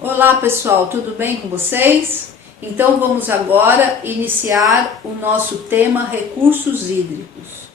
Olá pessoal, tudo bem com vocês? Então vamos agora iniciar o nosso tema recursos hídricos.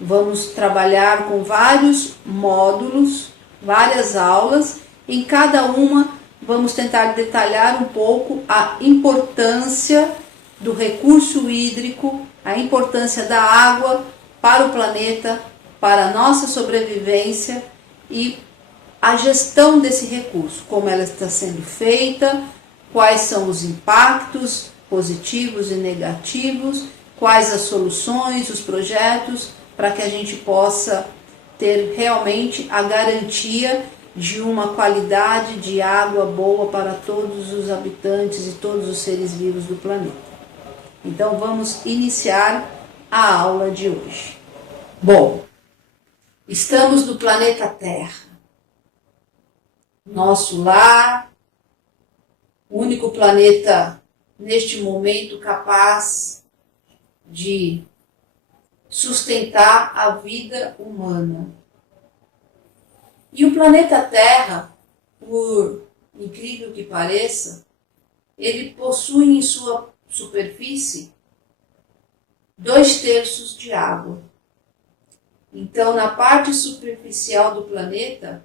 Vamos trabalhar com vários módulos, várias aulas. Em cada uma vamos tentar detalhar um pouco a importância do recurso hídrico, a importância da água para o planeta, para a nossa sobrevivência e a gestão desse recurso, como ela está sendo feita, quais são os impactos positivos e negativos, quais as soluções, os projetos, para que a gente possa ter realmente a garantia de uma qualidade de água boa para todos os habitantes e todos os seres vivos do planeta. Então vamos iniciar a aula de hoje. Bom, estamos no planeta Terra. Nosso lar, o único planeta neste momento capaz de sustentar a vida humana. E o planeta Terra, por incrível que pareça, ele possui em sua superfície 2/3 de água. Então, na parte superficial do planeta,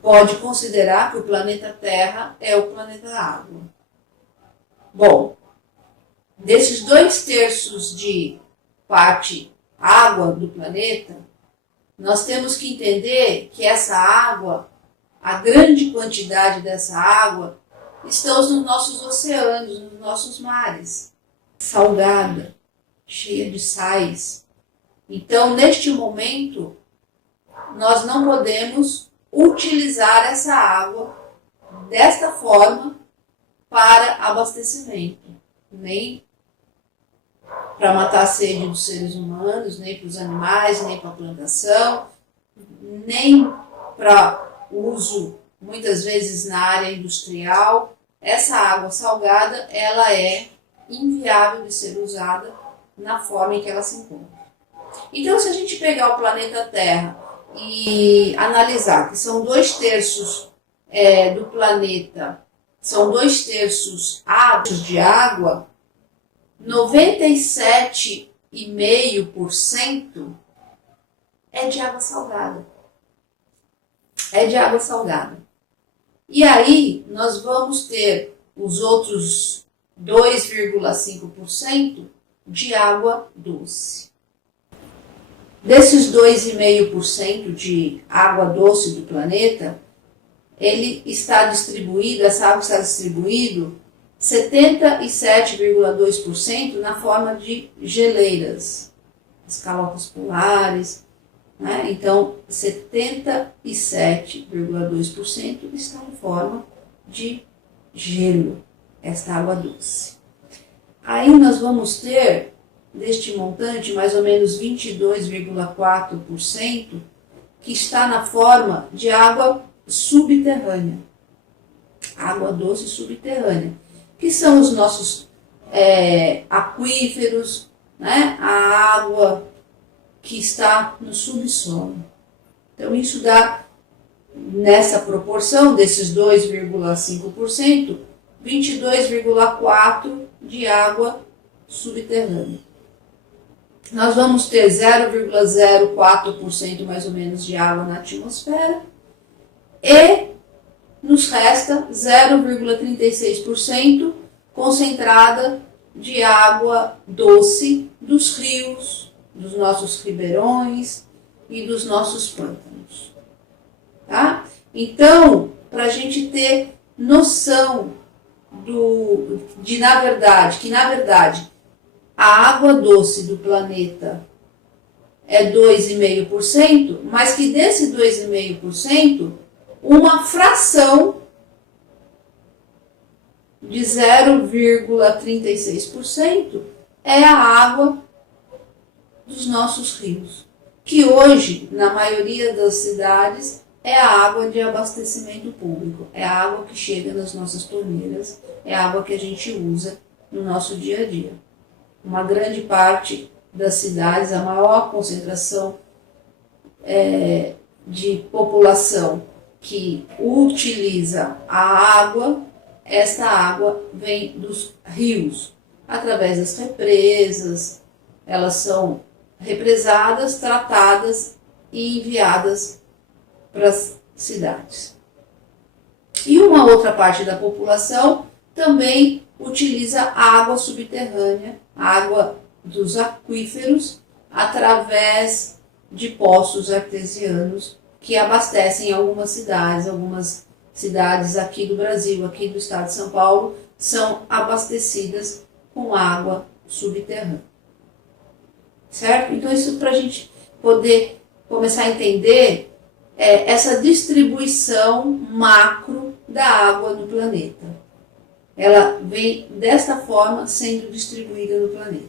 pode considerar que o planeta Terra é o planeta Água. Bom, desses 2/3 de parte água do planeta, nós temos que entender que essa água, a grande quantidade dessa água, estão nos nossos oceanos, nos nossos mares, salgada, cheia de sais. Então, neste momento, nós não podemos utilizar essa água desta forma para abastecimento, nem para matar a sede dos seres humanos, nem para os animais, nem para a plantação, nem para uso, muitas vezes, na área industrial. Essa água salgada, ela é inviável de ser usada na forma em que ela se encontra. Então, se a gente pegar o planeta Terra e analisar que são 2/3 do planeta, são 2/3 de água, 97,5% é de água salgada. É de água salgada. E aí, nós vamos ter os outros 2,5% de água doce. Desses 2,5% de água doce do planeta, essa água está distribuída 77,2% na forma de geleiras, as calotas polares, né? Então 77,2% está em forma de gelo, esta água doce. Aí nós vamos ter deste montante, mais ou menos 22,4%, que está na forma de água subterrânea, água doce subterrânea, que são os nossos aquíferos, né? A água que está no subsolo. Então isso dá, nessa proporção desses 2,5%, 22,4% de água subterrânea. Nós vamos ter 0,04% mais ou menos de água na atmosfera e nos resta 0,36% concentrada de água doce dos rios, dos nossos ribeirões e dos nossos pântanos. Tá? Então, para a gente ter noção que na verdade, a água doce do planeta é 2,5%, mas que desse 2,5%, uma fração de 0,36% é a água dos nossos rios, que hoje, na maioria das cidades, é a água de abastecimento público, é a água que chega nas nossas torneiras, é a água que a gente usa no nosso dia a dia. Uma grande parte das cidades, a maior concentração de população que utiliza a água, esta água vem dos rios, através das represas. Elas são represadas, tratadas e enviadas para as cidades. E uma outra parte da população também utiliza a água subterrânea, a água dos aquíferos, através de poços artesianos que abastecem algumas cidades aqui do Brasil, aqui do estado de São Paulo, são abastecidas com água subterrânea. Certo? Então, isso para a gente poder começar a entender essa distribuição macro da água no planeta. Ela vem desta forma sendo distribuída no planeta.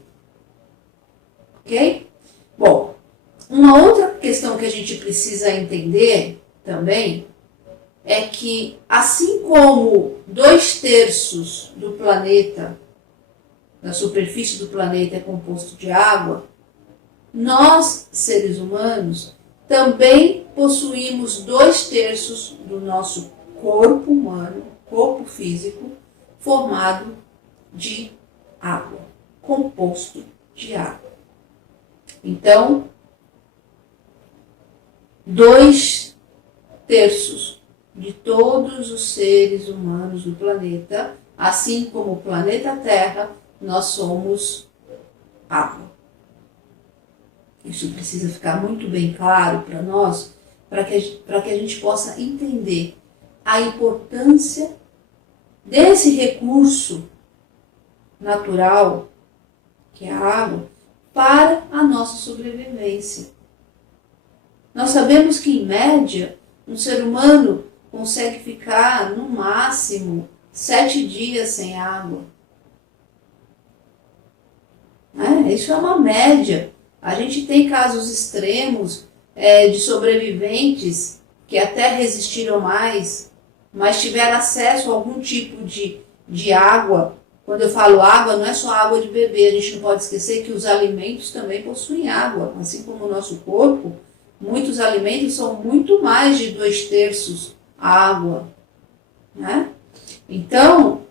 Ok? Bom, uma outra questão que a gente precisa entender também é que, assim como 2/3 do planeta, da superfície do planeta é composto de água, nós, seres humanos, também possuímos 2/3 do nosso corpo humano, corpo físico, formado de água, composto de água. Então, 2/3 de todos os seres humanos do planeta, assim como o planeta Terra, nós somos água. Isso precisa ficar muito bem claro para nós, para que a gente possa entender a importância desse recurso natural, que é a água, para a nossa sobrevivência. Nós sabemos que, em média, um ser humano consegue ficar, no máximo, 7 dias sem água. Isso é uma média. A gente tem casos extremos de sobreviventes que até resistiram mais, mas tiveram acesso a algum tipo de água. Quando eu falo água, não é só água de beber. A gente não pode esquecer que os alimentos também possuem água. Assim como o nosso corpo, muitos alimentos são muito mais de 2/3 água. Né? Então,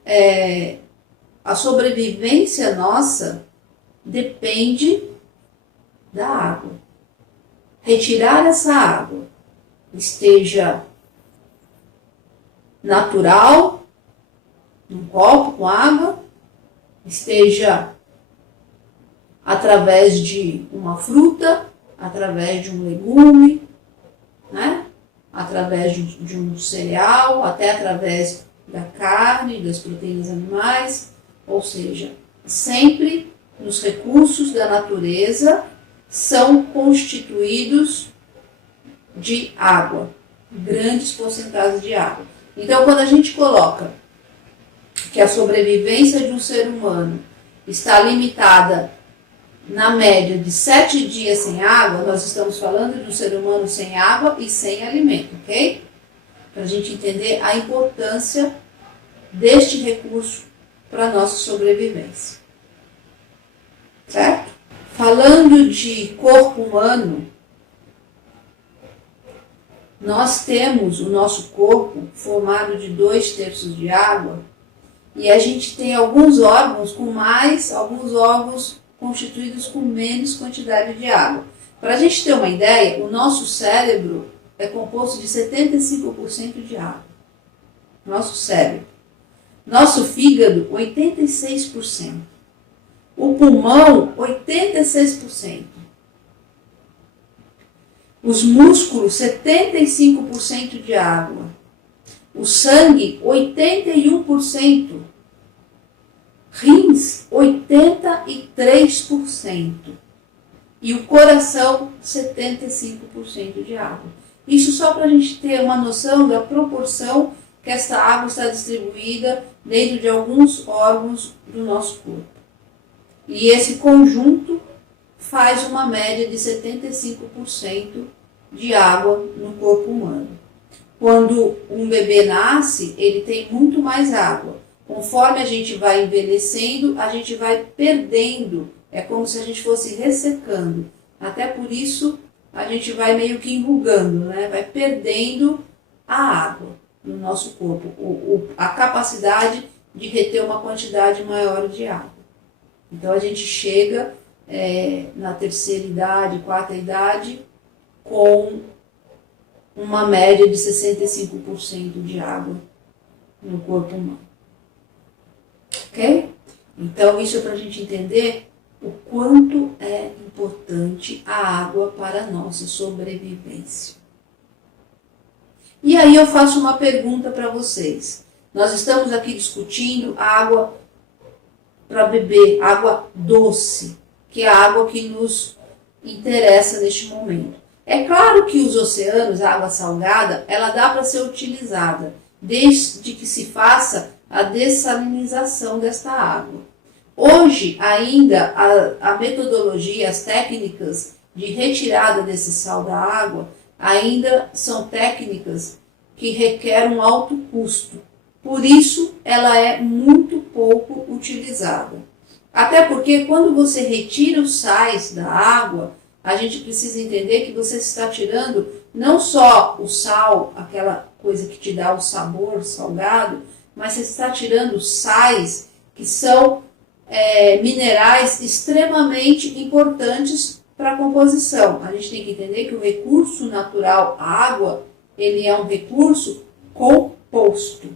a sobrevivência nossa depende da água. Retirar essa água, esteja natural, num copo com água, esteja através de uma fruta, através de um legume, né? Através de um cereal, até através da carne, das proteínas animais, ou seja, sempre nos recursos da natureza são constituídos de água, grandes porcentagens de água. Então, quando a gente coloca que a sobrevivência de um ser humano está limitada na média de 7 dias sem água, nós estamos falando de um ser humano sem água e sem alimento, ok? Para a gente entender a importância deste recurso para a nossa sobrevivência. Certo? Falando de corpo humano, nós temos o nosso corpo formado de 2/3 de água e a gente tem alguns órgãos com mais, alguns órgãos constituídos com menos quantidade de água. Para a gente ter uma ideia, o nosso cérebro é composto de 75% de água. Nosso cérebro. Nosso fígado, 86%. O pulmão, 86%. Os músculos, 75% de água. O sangue, 81%. Rins, 83%. E o coração, 75% de água. Isso só para a gente ter uma noção da proporção que essa água está distribuída dentro de alguns órgãos do nosso corpo. E esse conjunto faz uma média de 75% de água no corpo humano. Quando um bebê nasce, ele tem muito mais água. Conforme a gente vai envelhecendo, a gente vai perdendo. É como se a gente fosse ressecando. Até por isso, a gente vai meio que enrugando, né? Vai perdendo a água no nosso corpo, a capacidade de reter uma quantidade maior de água. Então a gente chega na terceira idade, quarta idade, com uma média de 65% de água no corpo humano. Ok? Então isso é para a gente entender o quanto é importante a água para a nossa sobrevivência. E aí eu faço uma pergunta para vocês. Nós estamos aqui discutindo água para beber, água doce, que é a água que nos interessa neste momento. É claro que os oceanos, a água salgada, ela dá para ser utilizada, desde que se faça a dessalinização desta água. Hoje, ainda, a metodologia, as técnicas de retirada desse sal da água, ainda são técnicas que requerem um alto custo. Por isso, ela é muito pouco utilizada. Até porque, quando você retira os sais da água, a gente precisa entender que você está tirando não só o sal, aquela coisa que te dá o sabor salgado, mas você está tirando sais que são minerais extremamente importantes para a composição. A gente tem que entender que o recurso natural, a água, ele é um recurso composto.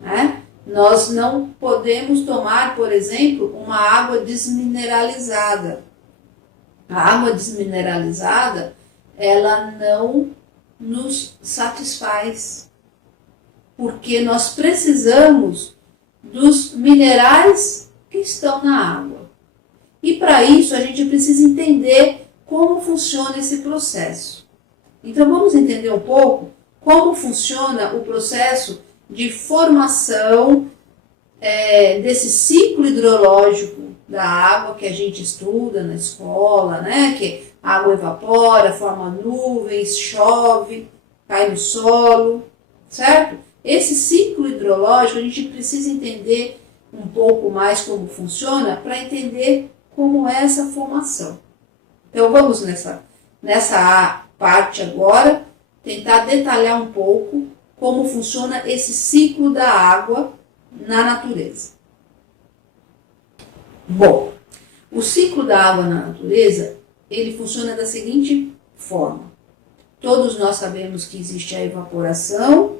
Né? Nós não podemos tomar, por exemplo, uma água desmineralizada. A água desmineralizada, ela não nos satisfaz, porque nós precisamos dos minerais que estão na água. E para isso a gente precisa entender como funciona esse processo. Então vamos entender um pouco como funciona o processo de formação desse ciclo hidrológico da água que a gente estuda na escola, né? Que a água evapora, forma nuvens, chove, cai no solo, certo? Esse ciclo hidrológico a gente precisa entender um pouco mais como funciona para entender como é essa formação. Então vamos nessa parte agora tentar detalhar um pouco como funciona esse ciclo da água na natureza. Bom, o ciclo da água na natureza, ele funciona da seguinte forma. Todos nós sabemos que existe a evaporação,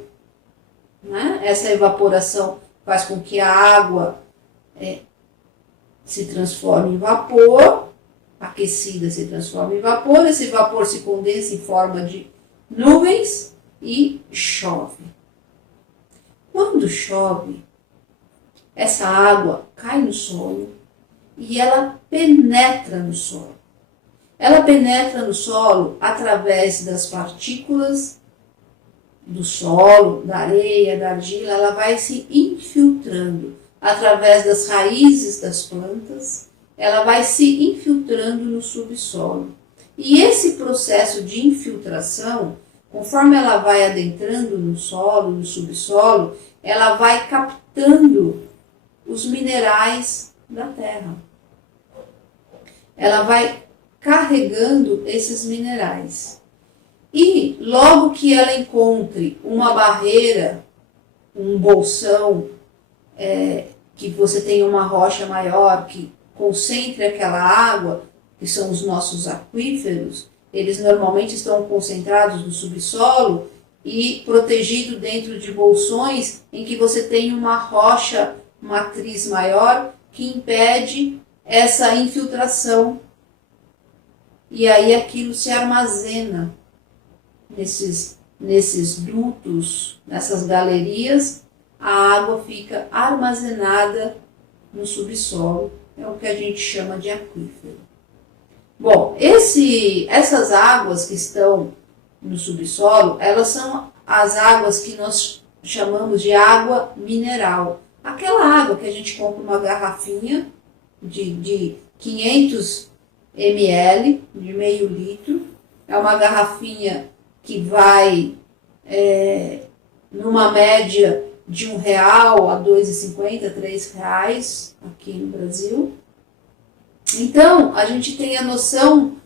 né? Essa evaporação faz com que a água se transforme em vapor, aquecida se transforma em vapor, esse vapor se condensa em forma de nuvens e chove. Quando chove, essa água cai no solo e ela penetra no solo. Ela penetra no solo através das partículas do solo, da areia, da argila, ela vai se infiltrando através das raízes das plantas, ela vai se infiltrando no subsolo. E esse processo de infiltração, conforme ela vai adentrando no solo, no subsolo, ela vai captando os minerais da terra. Ela vai carregando esses minerais. E logo que ela encontre uma barreira, um bolsão, que você tenha uma rocha maior que concentre aquela água, que são os nossos aquíferos, eles normalmente estão concentrados no subsolo e protegidos dentro de bolsões em que você tem uma rocha matriz maior que impede essa infiltração. E aí aquilo se armazena nesses dutos, nessas galerias, a água fica armazenada no subsolo, é o que a gente chama de aquífero. Bom, essas águas que estão no subsolo, elas são as águas que nós chamamos de água mineral. Aquela água que a gente compra uma garrafinha de 500 ml, de meio litro, é uma garrafinha que vai numa média de R$1 a R$2,50, R$3 aqui no Brasil. Então, a gente tem a noção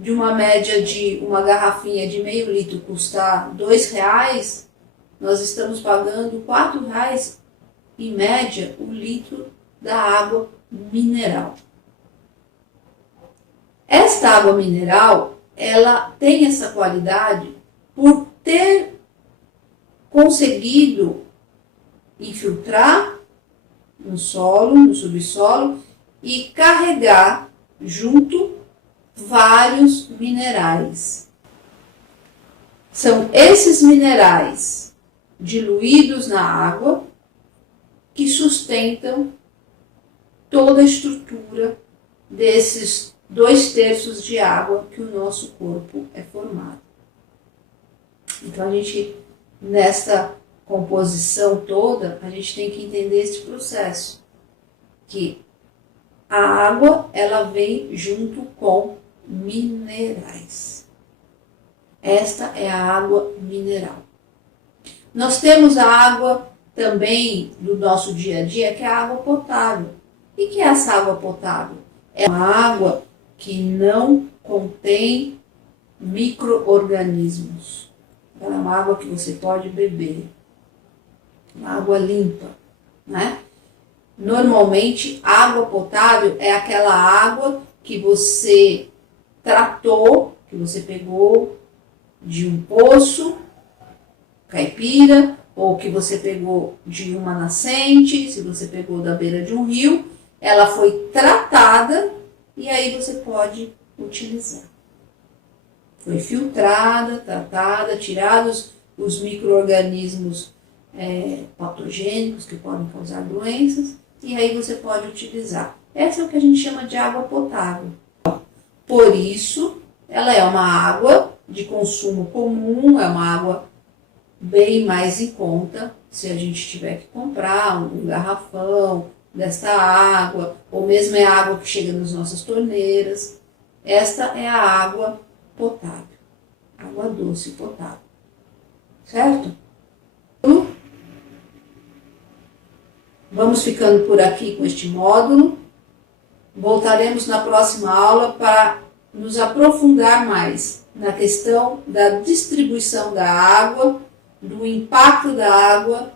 de uma média de uma garrafinha de meio litro custar R$2, nós estamos pagando R$4 em média o litro da água mineral. Esta água mineral, ela tem essa qualidade por ter conseguido infiltrar no solo, no subsolo e carregar junto vários minerais. São esses minerais diluídos na água que sustentam toda a estrutura desses 2/3 de água que o nosso corpo é formado. Então, a gente, nesta composição toda, a gente tem que entender esse processo, que a água, ela vem junto com minerais. Esta é a água mineral. Nós temos a água também do nosso dia a dia, que é a água potável. O que é essa água potável? É uma água que não contém micro-organismos. Ela é uma água que você pode beber. Uma água limpa, né? Normalmente, água potável é aquela água que você tratou, que você pegou de um poço caipira, ou que você pegou de uma nascente, se você pegou da beira de um rio, ela foi tratada e aí você pode utilizar. Foi filtrada, tratada, tirados os micro-organismos patogênicos que podem causar doenças, e aí você pode utilizar. Essa é o que a gente chama de água potável. Por isso, ela é uma água de consumo comum, é uma água bem mais em conta se a gente tiver que comprar um garrafão desta água, ou mesmo é a água que chega nas nossas torneiras. Esta é a água potável, água doce potável, certo? Vamos ficando por aqui com este módulo. Voltaremos na próxima aula para nos aprofundar mais na questão da distribuição da água, do impacto da água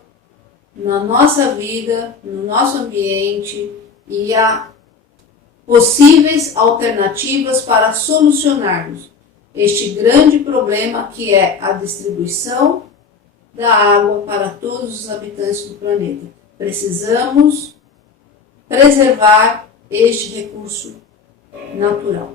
na nossa vida, no nosso ambiente e a possíveis alternativas para solucionarmos este grande problema que é a distribuição da água para todos os habitantes do planeta. Precisamos preservar este recurso natural.